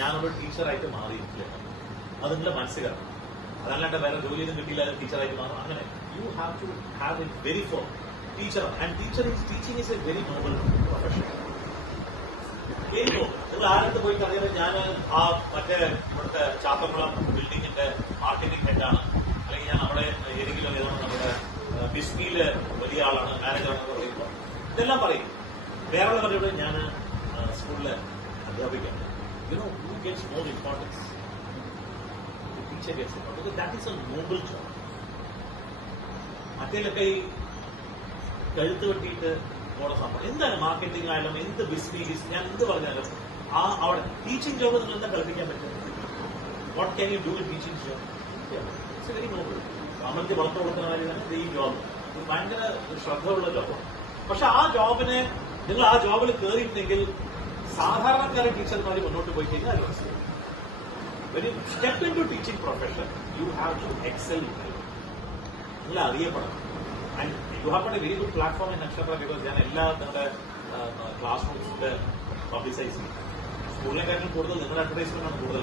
ഞാനൊരു ടീച്ചറായിട്ട് മാറിയിട്ടില്ല. അത് നിങ്ങളുടെ മനസ്സിലാണ്. അതല്ലാണ്ട് വേറെ ജോലിയൊന്നും കിട്ടിയില്ല ടീച്ചറായിട്ട് മാറും. അങ്ങനെ you have to have it very for teacher. And teaching is a very noble profession. നിങ്ങൾ ആരുടെ പോയി അറിയാതെ ഞാൻ ആ മറ്റേ ഇവിടുത്തെ ചാത്തക്കുളം ബിൽഡിങ്ങിന്റെ മാർക്കറ്റിംഗ് ഹെഡാണ്, അല്ലെങ്കിൽ ഞാൻ അവിടെ ഏതെങ്കിലും ഏതാണ് നമ്മുടെ ബിസ്മിയില് വലിയ ആളാണ്, മാനേജറാണെന്ന് പറയുമ്പോൾ ഇതെല്ലാം പറയും. വേറെ പറയുമ്പോൾ ഞാൻ സ്കൂളില് അധ്യാപിക്കാം. who gets more importance? The teacher gets it. Because that is a noble job. മറ്റേലൊക്കെ ഈ കഴുത്ത് വെട്ടിയിട്ട് പോണ സംഭവം എന്താണ് മാർക്കറ്റിംഗ് ആയാലും എന്ത് ബിസിനസ് ഞാൻ എന്ത് പറഞ്ഞാലും അവിടെ ടീച്ചിങ് ജോബ് നിങ്ങൾ എന്താ കളിപ്പിക്കാൻ പറ്റും? What can you do in teaching job? It's very Noble. അമ്മയ്ക്ക് പുറത്തു കൊടുക്കുന്ന കാര്യമാണ് ഈ ജോബ്. ഭയങ്കര ശ്രദ്ധ ഉള്ള ജോബാണ്. പക്ഷെ ആ ജോബിനെ നിങ്ങൾ ആ ജോബിൽ കയറിയിട്ടുണ്ടെങ്കിൽ സാധാരണക്കാരെ ടീച്ചർമാർ മുന്നോട്ട് പോയി കഴിഞ്ഞാൽ അത് മനസ്സിലാവും. When you step in to teaching profession you have to excel in life. നിങ്ങൾ അറിയപ്പെടണം. And you have got a very good platform in Nakshatra. Because ഞാൻ എല്ലാ നിങ്ങളുടെ ക്ലാസ് റൂംസിന്റെ പബ്ലിസൈസ് ചെയ്യും. സ്കൂളിനെക്കാട്ടിലും കൂടുതൽ നിങ്ങളുടെ അഡ്വർടൈസ്മെന്റ് ആണ് കൂടുതൽ